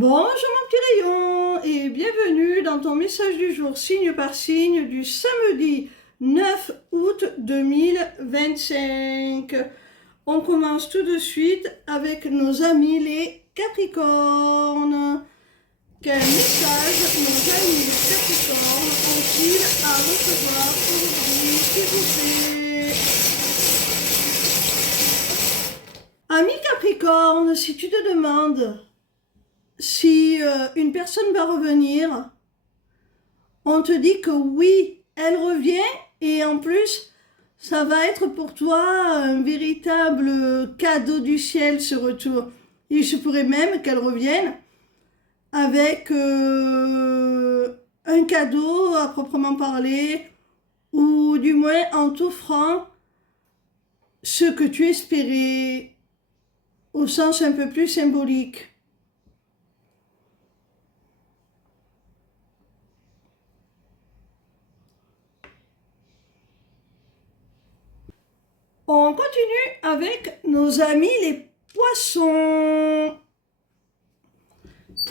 Bonjour mon petit rayon et bienvenue dans ton message du jour signe par signe du samedi 9 août 2025. On commence tout de suite avec nos amis les Capricornes. Quel message nos amis les Capricornes ont-ils à recevoir aujourd'hui, s'il vous plaît? Ami Capricorne, si tu te demandes si une personne va revenir, on te dit que oui, elle revient et en plus, ça va être pour toi un véritable cadeau du ciel ce retour. Il se pourrait même qu'elle revienne avec un cadeau à proprement parler ou du moins en t'offrant ce que tu espérais au sens un peu plus symbolique. On continue avec nos amis les poissons.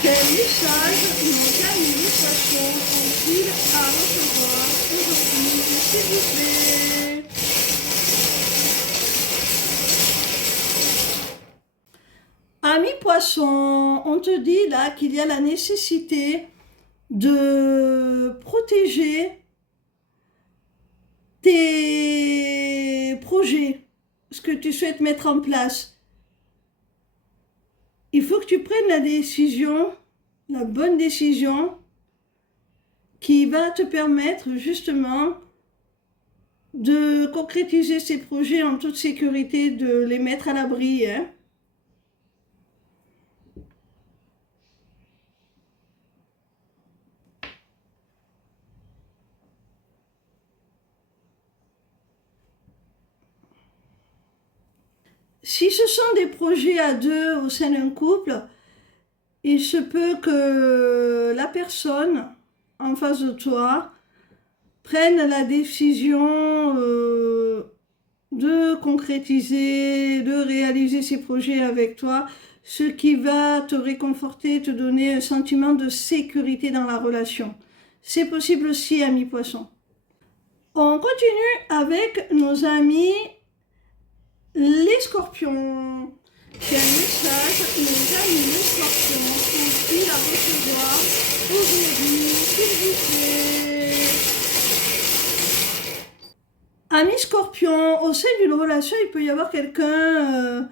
Quel message nos amis les poissons ont-ils à recevoir aujourd'hui, s'il vous plaît? Amis poissons, on te dit là qu'il y a la nécessité de protéger tes projets, ce que tu souhaites mettre en place. Il faut que tu prennes la décision, la bonne décision, qui va te permettre justement de concrétiser ces projets en toute sécurité, de les mettre à l'abri. Si ce sont des projets à deux au sein d'un couple, il se peut que la personne en face de toi prenne la décision de concrétiser, de réaliser ces projets avec toi, ce qui va te réconforter, te donner un sentiment de sécurité dans la relation. C'est possible aussi, amis poissons. On continue avec nos amis les scorpions. Quel message nos amis les scorpions ont-ils à recevoir aujourd'hui, s'il vous plaît? Amis scorpions, au sein d'une relation, il peut y avoir quelqu'un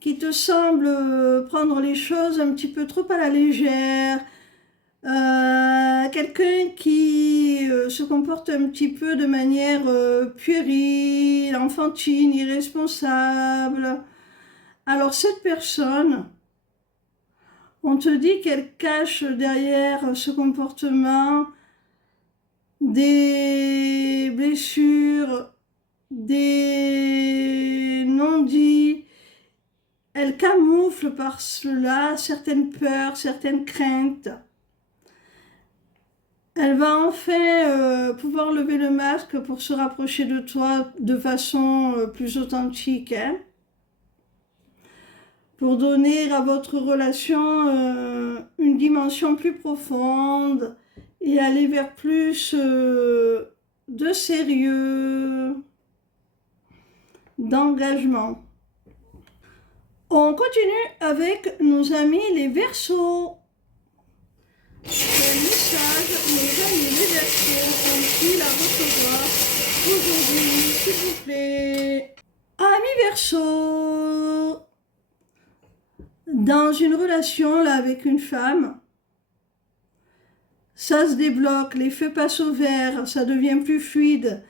qui te semble prendre les choses un petit peu trop à la légère, quelqu'un qui se comporte un petit peu de manière puérile, enfantine, irresponsable. Alors cette personne, on te dit qu'elle cache derrière ce comportement des blessures, des non-dits. Elle camoufle par cela certaines peurs, certaines craintes. Elle va enfin pouvoir lever le masque pour se rapprocher de toi de façon plus authentique, pour donner à votre relation une dimension plus profonde et aller vers plus de sérieux, d'engagement. On continue avec nos amis les Verseaux. Quel message nos amis les Verseaux ont-ils à recevoir aujourd'hui, s'il vous plaît? Amis Verseaux, dans une relation là avec une femme, ça se débloque, les feux passent au vert, ça devient plus fluide.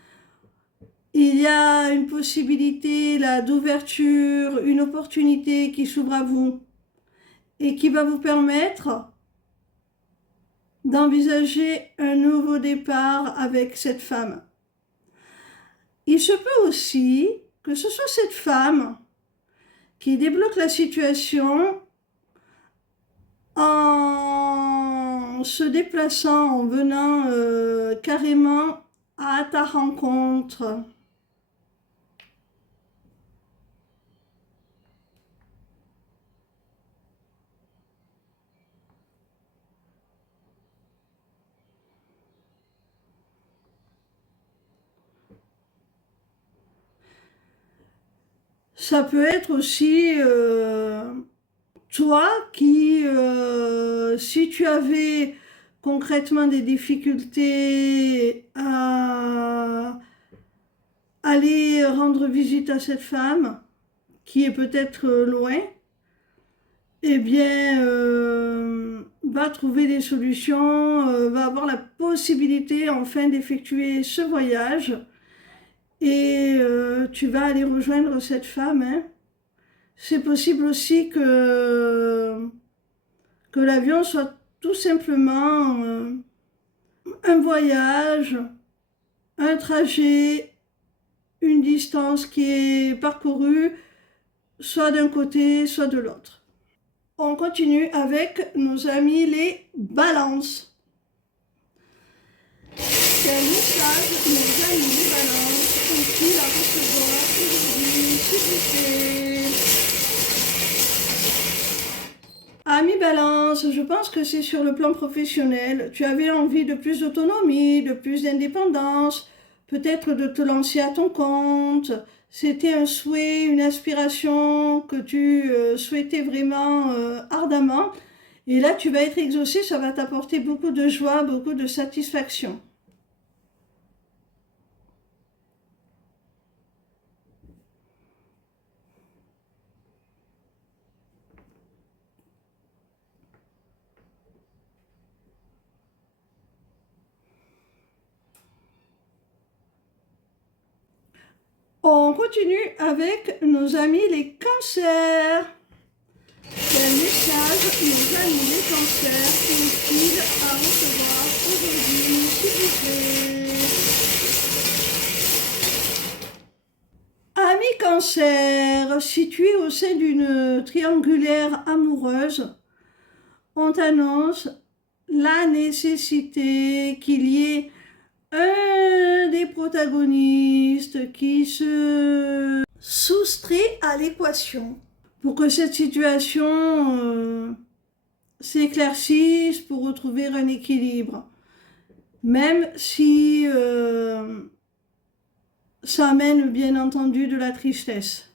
Il y a une possibilité là d'ouverture, une opportunité qui s'ouvre à vous et qui va vous permettre d'envisager un nouveau départ avec cette femme. Il se peut aussi que ce soit cette femme qui débloque la situation en se déplaçant, en venant carrément à ta rencontre. Ça peut être aussi toi qui, si tu avais concrètement des difficultés à aller rendre visite à cette femme, qui est peut-être loin, eh bien, va trouver des solutions, va avoir la possibilité enfin d'effectuer ce voyage et tu vas aller rejoindre cette femme, hein. C'est possible aussi que l'avion soit tout simplement un voyage, un trajet, une distance qui est parcourue soit d'un côté, soit de l'autre. On continue avec nos amis les balances. Quel message nos amis les balances ont-ils à recevoir aujourd'hui, s'il vous plaît? Amis balance, je pense que c'est sur le plan professionnel. Tu avais envie de plus d'autonomie, de plus d'indépendance, peut-être de te lancer à ton compte. C'était un souhait, une aspiration que tu souhaitais vraiment ardemment. Et là, tu vas être exaucé, ça va t'apporter beaucoup de joie, beaucoup de satisfaction. On continue avec nos amis les cancers. Quel message nos amis les cancers ont-ils à recevoir aujourd'hui, s'il vous plaît? Amis cancer, situés au sein d'une triangulaire amoureuse, on t'annonce la nécessité qu'il y ait un des protagonistes qui se soustrait à l'équation pour que cette situation s'éclaircisse, pour retrouver un équilibre. Même si ça amène bien entendu de la tristesse.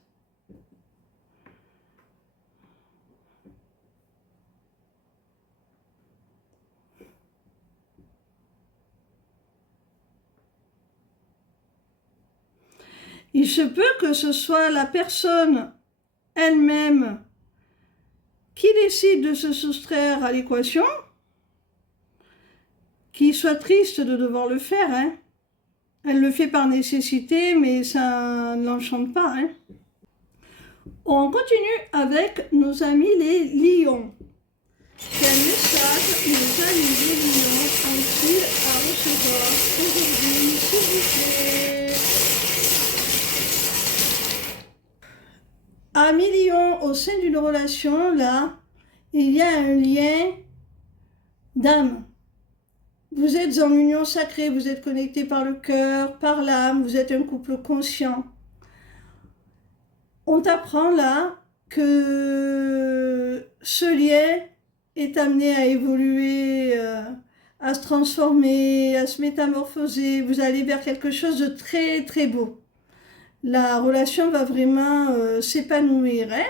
Il se peut que ce soit la personne elle-même qui décide de se soustraire à l'équation, qui soit triste de devoir le faire, hein. Elle le fait par nécessité, mais ça ne l'enchante pas, hein. On continue avec nos amis les lions. Quel message nos amis les lions ont-ils à recevoir aujourd'hui, s'il vous plaît? Amis lions, au sein d'une relation, là, il y a un lien d'âme. Vous êtes en union sacrée, vous êtes connectés par le cœur, par l'âme, vous êtes un couple conscient. On t'apprend là que ce lien est amené à évoluer, à se transformer, à se métamorphoser. Vous allez vers quelque chose de très très beau. La relation va vraiment s'épanouir, hein,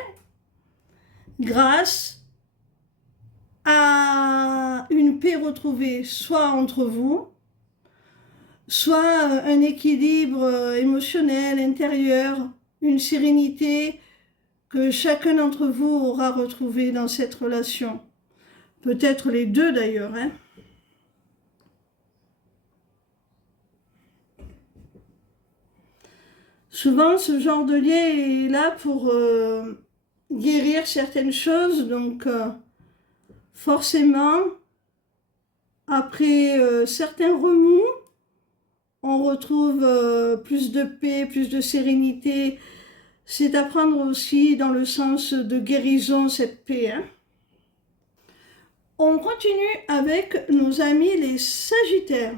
grâce à une paix retrouvée, soit entre vous, soit un équilibre émotionnel, intérieur, une sérénité que chacun d'entre vous aura retrouvé dans cette relation. Peut-être les deux d'ailleurs, hein. Souvent, ce genre de lien est là pour guérir certaines choses, donc forcément, après certains remous, on retrouve plus de paix, plus de sérénité. C'est à prendre aussi dans le sens de guérison, cette paix, hein. On continue avec nos amis les Sagittaires.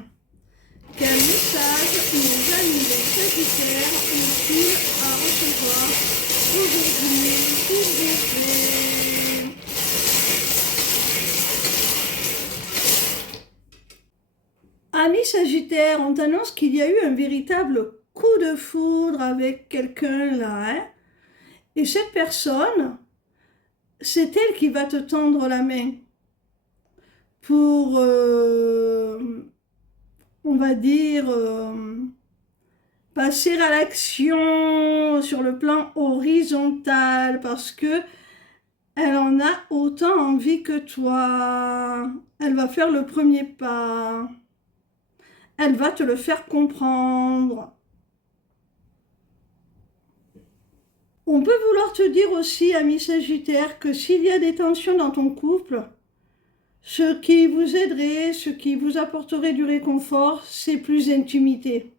Quel message nos amis les Sagittaires ont-ils à recevoir aujourd'hui, s'il vous plaît? Amis Sagittaires, on t'annonce qu'il y a eu un véritable coup de foudre avec quelqu'un là, hein, Et cette personne, c'est elle qui va te tendre la main pour, on va dire, passer à l'action sur le plan horizontal parce que elle en a autant envie que toi. Elle va faire le premier pas. Elle va te le faire comprendre. On peut vouloir te dire aussi, ami Sagittaire, que s'il y a des tensions dans ton couple, ce qui vous aiderait, ce qui vous apporterait du réconfort, c'est plus d'intimité.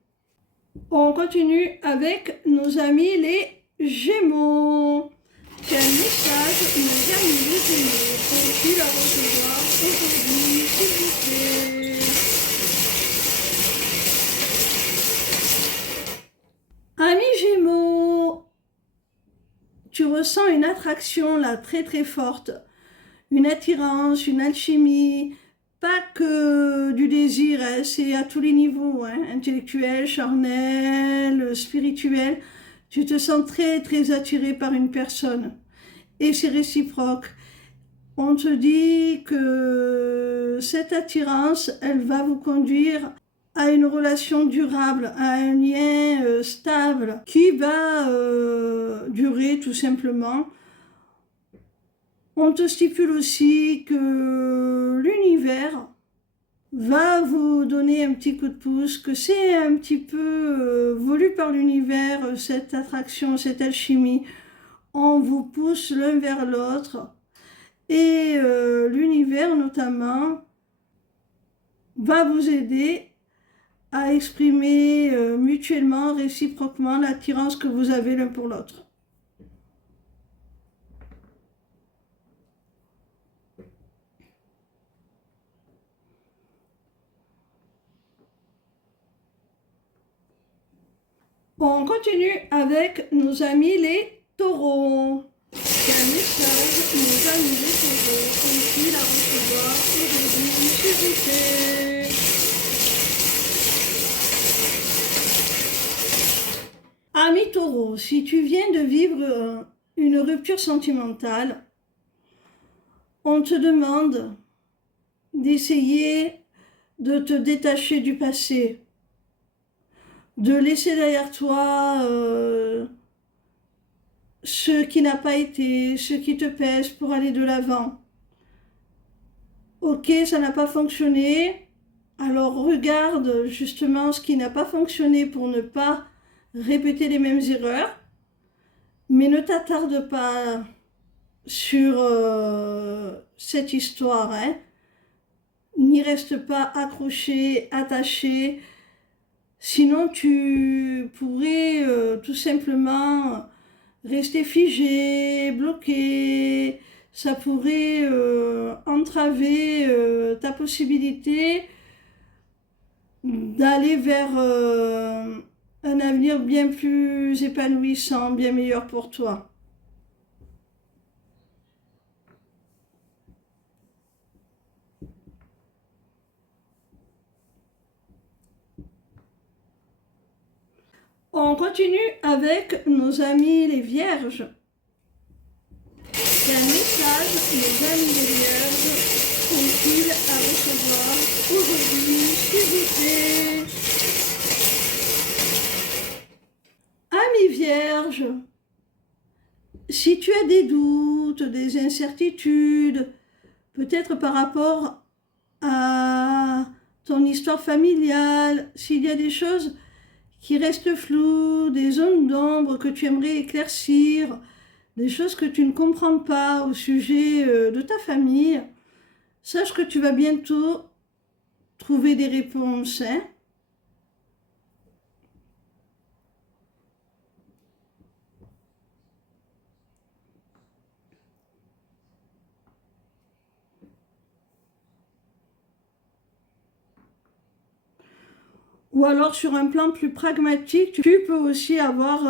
On continue avec nos amis les Gémeaux. Quel message nos amis les Gémeaux ont-ils à recevoir aujourd'hui, s'il vous plaît? Amis Gémeaux, tu ressens une attraction là très très forte, une attirance, une alchimie, pas que du désir, hein, c'est à tous les niveaux, hein, intellectuel, charnel, spirituel. Tu te sens très très attiré par une personne et c'est réciproque. On te dit que cette attirance, elle va vous conduire à une relation durable, à un lien stable qui va durer tout simplement. On te stipule aussi que l'univers va vous donner un petit coup de pouce, que c'est un petit peu voulu par l'univers, cette attraction, cette alchimie. On vous pousse l'un vers l'autre et l'univers notamment va vous aider à exprimer mutuellement, réciproquement l'attirance que vous avez l'un pour l'autre. On continue avec nos amis les taureaux. C'est un message, nos amis les taureaux ont-ils à recevoir aujourd'hui, s'il vous plaît? Ami taureau, si tu viens de vivre une rupture sentimentale, on te demande d'essayer de te détacher du passé, de laisser derrière toi ce qui n'a pas été, ce qui te pèse pour aller de l'avant. Ok, ça n'a pas fonctionné, alors regarde justement ce qui n'a pas fonctionné pour ne pas répéter les mêmes erreurs, mais ne t'attarde pas sur cette histoire, hein. N'y reste pas accroché, attaché, sinon tu pourrais tout simplement rester figé, bloqué, ça pourrait entraver ta possibilité d'aller vers un avenir bien plus épanouissant, bien meilleur pour toi. On continue avec nos amis les vierges. C'est un message, nos amis les vierges ont-ils à recevoir aujourd'hui, s'il vous plaît? Amis vierges, si tu as des doutes, des incertitudes, peut-être par rapport à ton histoire familiale, s'il y a des choses qui restent floues, des zones d'ombre que tu aimerais éclaircir, des choses que tu ne comprends pas au sujet de ta famille, sache que tu vas bientôt trouver des réponses, hein. Ou alors sur un plan plus pragmatique, tu peux aussi avoir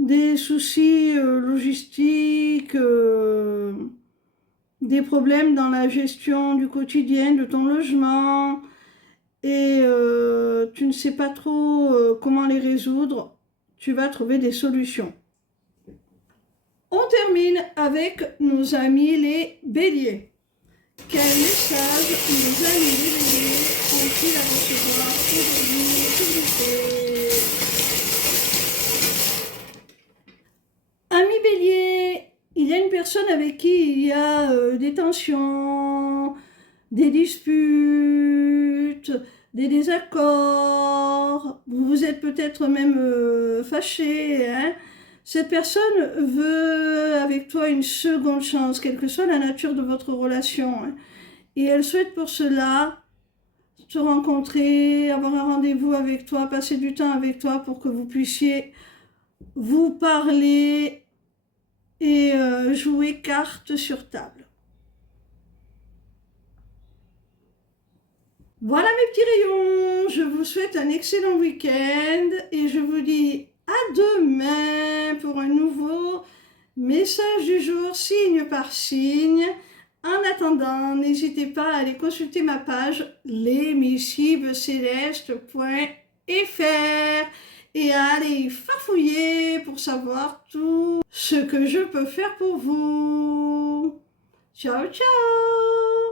des soucis logistiques, des problèmes dans la gestion du quotidien, de ton logement, et tu ne sais pas trop comment les résoudre. Tu vas trouver des solutions. On termine avec nos amis les béliers. Quel message nos amis les béliers ont-ils à recevoir aujourd'hui, s'il vous plaît? Amis béliers, il y a une personne avec qui il y a des tensions, des disputes, des désaccords, vous vous êtes peut-être même fâché, hein? Cette personne veut avec toi une seconde chance, quelle que soit la nature de votre relation, hein? Et elle souhaite pour cela te rencontrer, avoir un rendez-vous avec toi, passer du temps avec toi pour que vous puissiez vous parler et jouer carte sur table. Voilà mes petits rayons, je vous souhaite un excellent week-end et je vous dis à demain pour un nouveau message du jour, signe par signe. En attendant, n'hésitez pas à aller consulter ma page lesmissiblecélestes.fr et à aller farfouiller pour savoir tout ce que je peux faire pour vous. Ciao, ciao!